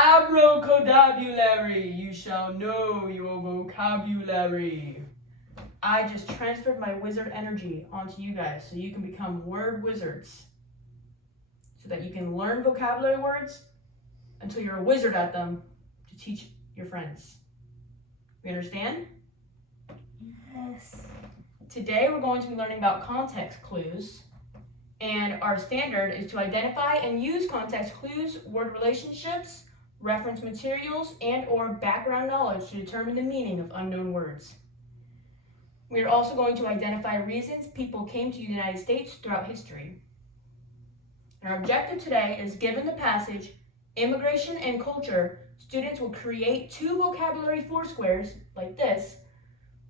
Abracadabulary. You shall know your vocabulary. I just transferred my wizard energy onto you guys so you can become word wizards. So that you can learn vocabulary words until you're a wizard at them to teach your friends. We understand? Yes. Today we're going to be learning about context clues. And our standard is to identify and use context clues, word relationships, reference materials, and or background knowledge to determine the meaning of unknown words. We are also going to identify reasons people came to the United States throughout history. And our objective today is, given the passage, Immigration and Culture, students will create 2 vocabulary foursquares, like this,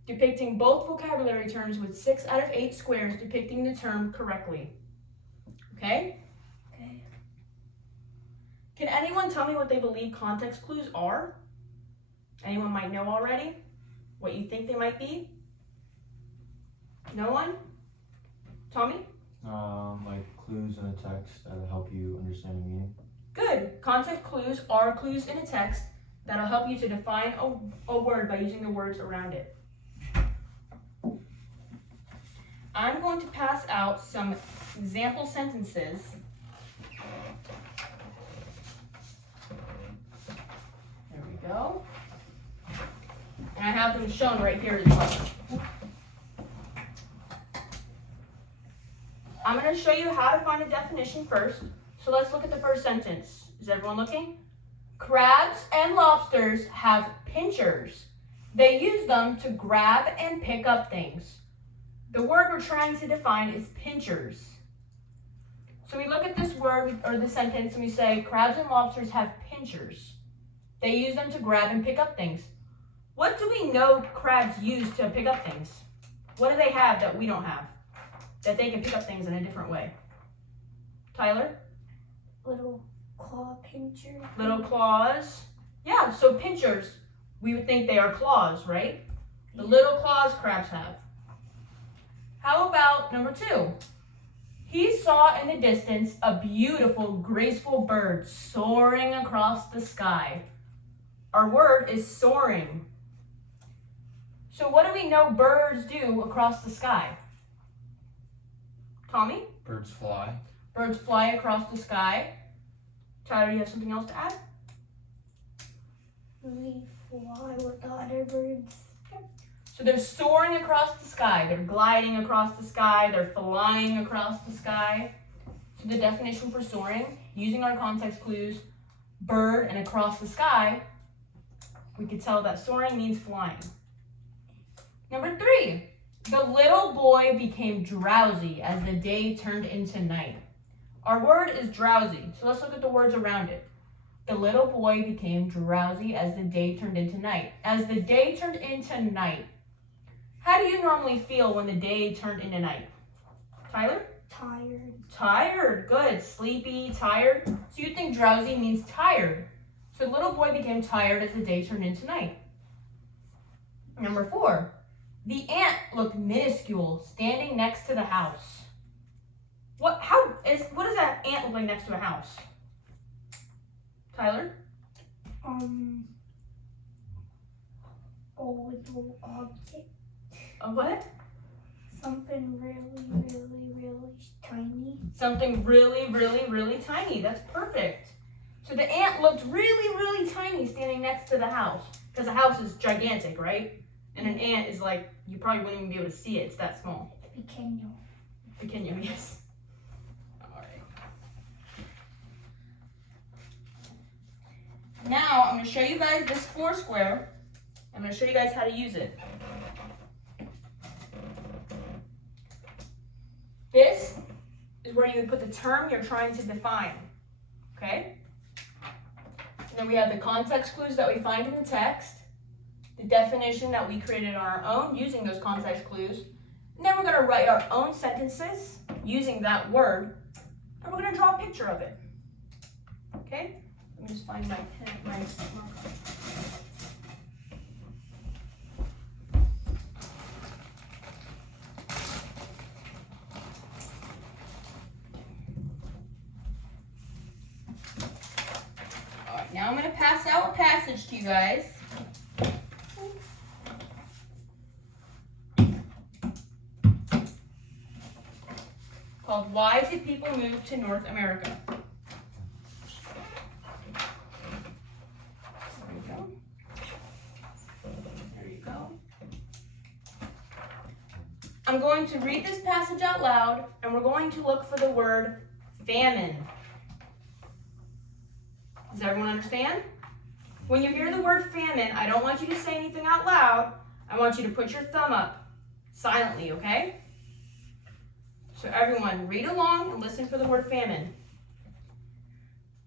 depicting both vocabulary terms with 6 out of 8 squares depicting the term correctly. Okay? Okay. Can anyone tell me what they believe context clues are? Anyone might know already what you think they might be? No one? Tommy? Like clues in a text that'll help you understand the meaning. Good. Context clues are clues in a text that'll help you to define a word by using the words around it. I'm going to pass out some example sentences. There we go. And I have them shown right here as well. I'm going to show you how to find a definition first. So let's look at the first sentence. Is everyone looking? Crabs and lobsters have pinchers. They use them to grab and pick up things. The word we're trying to define is pinchers. So we look at this word or the sentence and we say crabs and lobsters have pinchers. They use them to grab and pick up things. What do we know crabs use to pick up things? What do they have that we don't have? That they can pick up things in a different way? Tyler? Little claw pincher. Little claws. Yeah, so pinchers, we would think they are claws, right? The little claws crabs have. How about number 2? He saw in the distance a beautiful, graceful bird soaring across the sky. Our word is soaring. So what do we know birds do across the sky? Tommy? Birds fly. Birds fly across the sky. Tyler, you have something else to add? We fly with the other birds. So they're soaring across the sky. They're gliding across the sky. They're flying across the sky. So the definition for soaring, using our context clues, bird and across the sky, we could tell that soaring means flying. Number 3, the little boy became drowsy as the day turned into night. Our word is drowsy, so let's look at the words around it. The little boy became drowsy as the day turned into night. As the day turned into night. How do you normally feel when the day turned into night? Tyler? Tired. Tired, good. Sleepy, tired. So you think drowsy means tired. So the little boy became tired as the day turned into night. Number 4, the ant looked minuscule standing next to the house. What does that ant look like next to a house? Tyler? A little object. A what? Something really tiny. Something really tiny. That's perfect. So the ant looked really tiny standing next to the house. Because the house is gigantic, right? And an ant is like, you probably wouldn't even be able to see it. It's that small. Pequeño. Pequeño, yes. All right. Now, I'm going to show you guys this foursquare. I'm going to show you guys how to use it. This is where you would put the term you're trying to define. Okay? And then we have the context clues that we find in the text, the definition that we created on our own using those context clues, and then we're going to write our own sentences using that word, and we're going to draw a picture of it. Okay? Let me just find my pen, my marker. now I'm going to pass out a passage to you guys. Called Why Did People Move to North America? There you go. There you go. I'm going to read this passage out loud, and we're going to look for the word famine. Does everyone understand? When you hear the word famine, I don't want you to say anything out loud. I want you to put your thumb up silently, okay? So everyone, read along and listen for the word famine.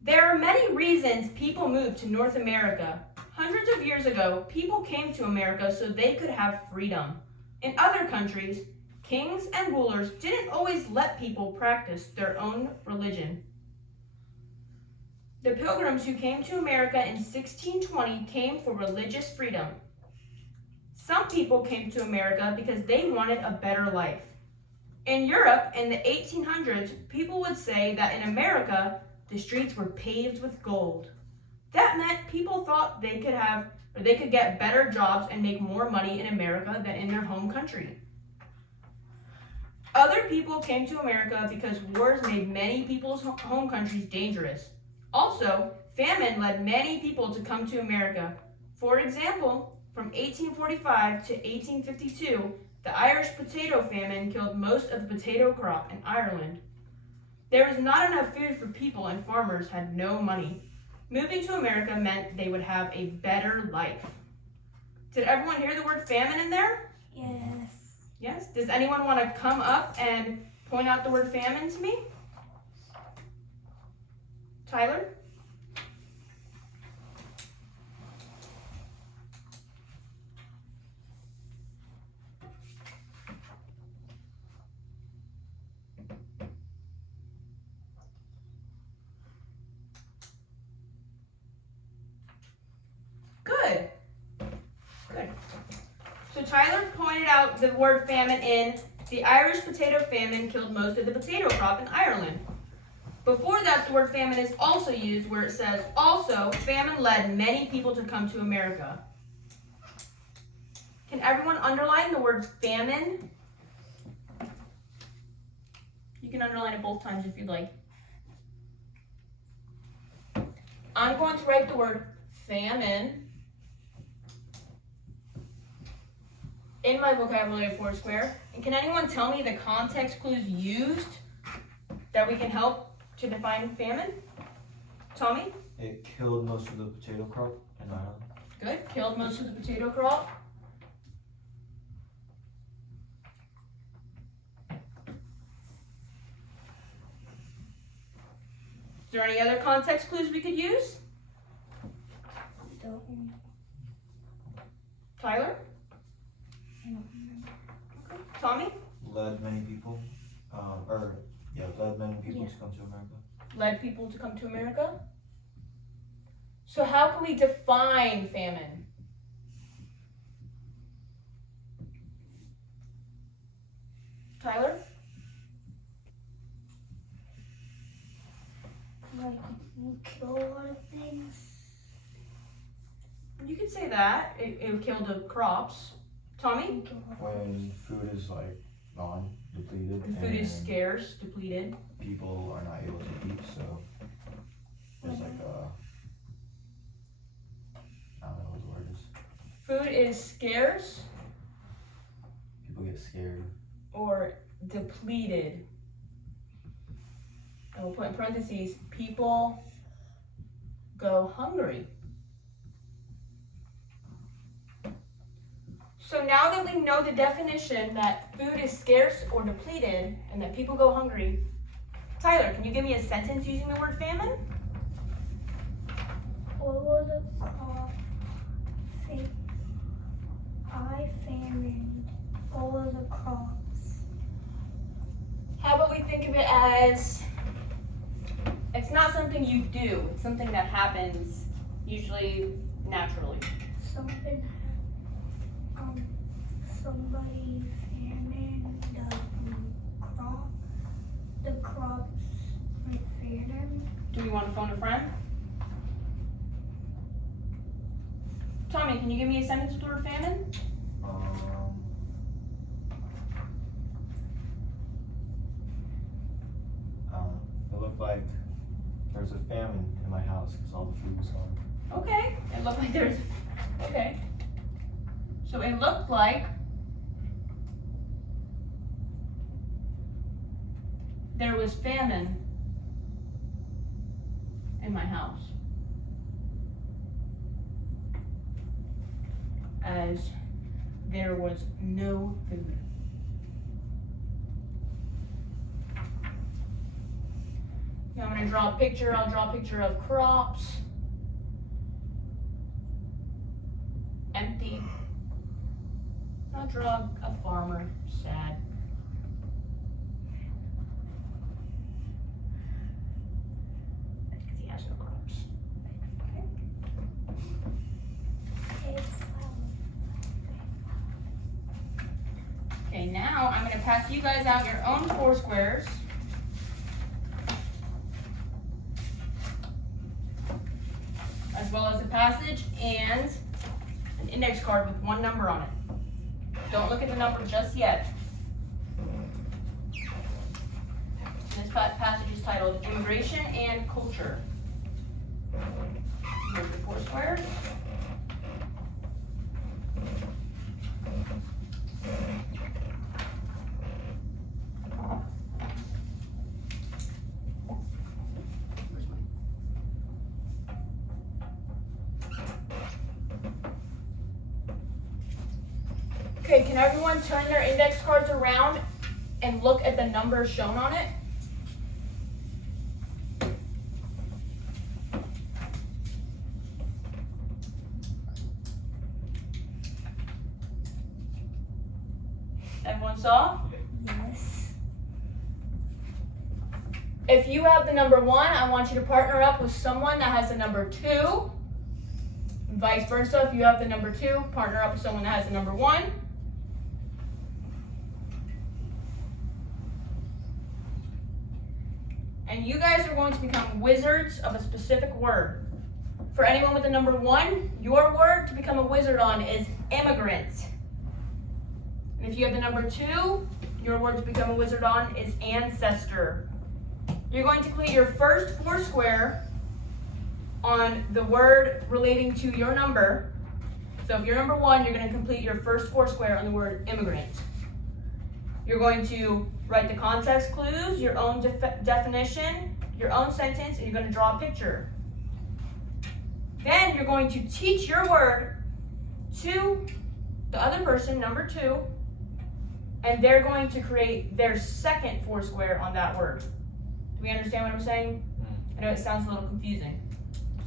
There are many reasons people moved to North America. Hundreds of years ago, people came to America so they could have freedom. In other countries, kings and rulers didn't always let people practice their own religion. The Pilgrims who came to America in 1620 came for religious freedom. Some people came to America because they wanted a better life. In Europe in the 1800s, people would say that in America, the streets were paved with gold. That meant people thought they could get better jobs and make more money in America than in their home country. Other people came to America because wars made many people's home countries dangerous. Also, famine led many people to come to America. For example, from 1845 to 1852, the Irish potato famine killed most of the potato crop in Ireland. There was not enough food for people and farmers had no money. Moving to America meant they would have a better life. Did everyone hear the word famine in there? Yes. Yes? Does anyone want to come up and point out the word famine to me? Tyler? Good. Good. So Tyler pointed out the word famine in the Irish potato famine killed most of the potato crop in Ireland. Before that, the word famine is also used where it says, also, famine led many people to come to America. Can everyone underline the word famine? You can underline it both times if you'd like. I'm going to write the word famine in my vocabulary of Foursquare. And can anyone tell me the context clues used that we can help to define famine? Tommy? It killed most of the potato crop in Ireland. Good. Killed most of the potato crop. Is there any other context clues we could use? Don't. Tyler? I don't remember. Okay. Tommy? Led many people, led many people to come to America. Led people to come to America. So how can we define famine? Tyler? Like, you kill a lot of things. You could say that. It would kill the crops. Tommy? You kill a lot of When food is like gone, depleted, The food is and scarce, depleted. people are not able to eat, so there's like I don't know what the word is. Food is scarce People get scared. or depleted. And we'll put in parentheses, people go hungry. So now that we know the definition that food is scarce or depleted and that people go hungry, Tyler, can you give me a sentence using the word famine? all of the crops. I famined all of the crops. How about we think of it as, it's not something you do, it's something that happens usually naturally. Something, somebody famined the crops might famine. Do we want to phone a friend? Tommy, can you give me a sentence with the word famine? It looked like there was a famine in my house because all the food was gone. Okay. It looked like there's. Okay. So it looked like there was famine in my house. As there was no food. Now I'm going to draw a picture. I'll draw a picture of crops. Empty. I'll draw a farmer. Sad. Because he has no crops. Okay. Okay, now I'm going to pass you guys out your own four squares. As well as a passage and an index card with one number on it. Don't look at the number just yet. And this passage is titled Immigration and Culture. Here's your four squares. Okay, can everyone turn their index cards around and look at the numbers shown on it? Everyone saw? Yes. If you have the number 1, I want you to partner up with someone that has the number 2. And vice versa, if you have the number 2, partner up with someone that has the number 1. And you guys are going to become wizards of a specific word. For anyone with the number 1, your word to become a wizard on is immigrant. And if you have the number 2, your word to become a wizard on is ancestor. You're going to complete your first four square on the word relating to your number. So if you're number 1, you're going to complete your first four square on the word immigrant. You're going to write the context clues, your own definition, your own sentence, and you're going to draw a picture. Then you're going to teach your word to the other person, number 2, and they're going to create their second four square on that word. Do we understand what I'm saying? I know it sounds a little confusing.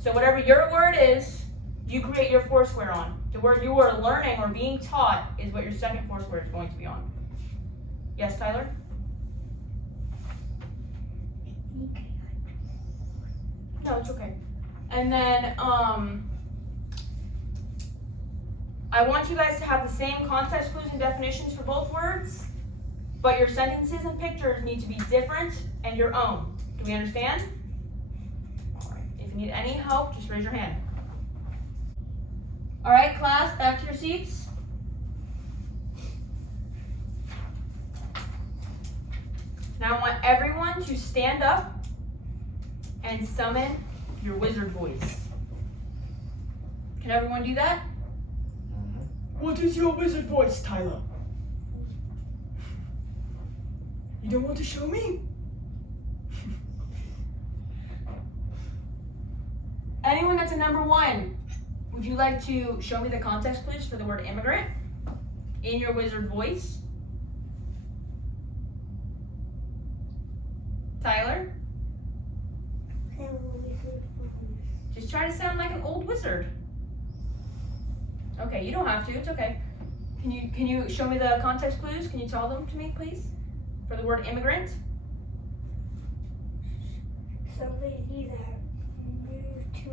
So whatever your word is, you create your four square on. The word you are learning or being taught is what your second four square is going to be on. Yes, Tyler? No, it's okay. And then I want you guys to have the same context clues and definitions for both words, but your sentences and pictures need to be different and your own. Do we understand? All right. If you need any help, just raise your hand. All right, class, back to your seats. Now I want everyone to stand up and summon your wizard voice. Can everyone do that? What is your wizard voice, Tyler? You don't want to show me? Anyone that's a number 1, would you like to show me the context clues for the word immigrant in your wizard voice? Tyler? Just try to sound like an old wizard. Okay, you don't have to, it's okay. Can you show me the context clues? Can you tell them to me, please? For the word immigrant? Somebody that moved to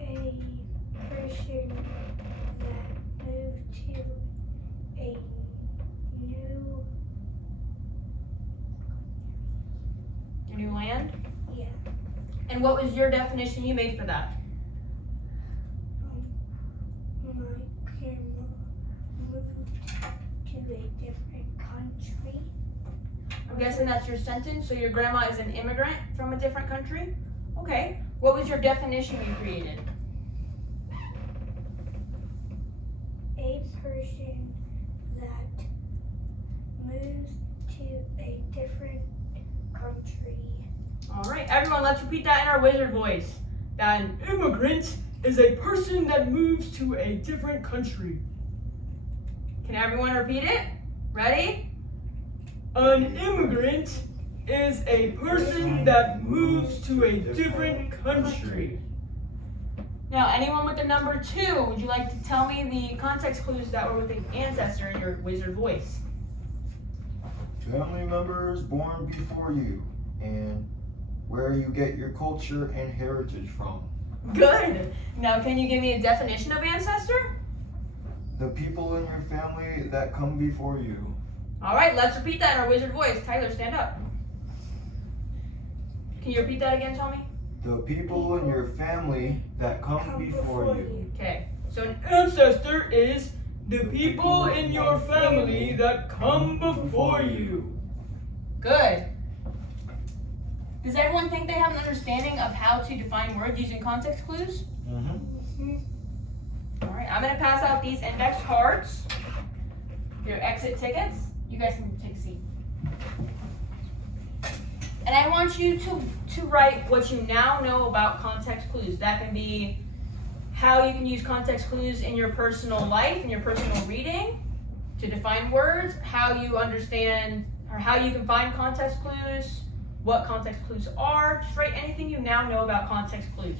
a person that moved to a new land? Yeah. And what was your definition you made for that? My grandma moved to a different country. I'm guessing that's your sentence. So your grandma is an immigrant from a different country? Okay. What was your definition you created? A person that moves to a different country. All right, everyone, let's repeat that in our wizard voice. That an immigrant is a person that moves to a different country. Can everyone repeat it? Ready? An immigrant is a person that moves to a different country. Now, anyone with the number 2, would you like to tell me the context clues that were with the ancestor in your wizard voice? Family members born before you, and where you get your culture and heritage from. Good. Now, can you give me a definition of ancestor? The people in your family that come before you. All right, let's repeat that in our wizard voice. Tyler, stand up. Can you repeat that again, Tommy? The people in your family that come before you. Okay. So an ancestor is the people in your family that come before you. Good. Does everyone think they have an understanding of how to define words using context clues? Mm-hmm. All right, I'm going to pass out these index cards, your exit tickets. You guys can take a seat. And I want you to write what you now know about context clues. That can be how you can use context clues in your personal life, in your personal reading, to define words, how you understand or how you can find context clues, what context clues are. Just write anything you now know about context clues.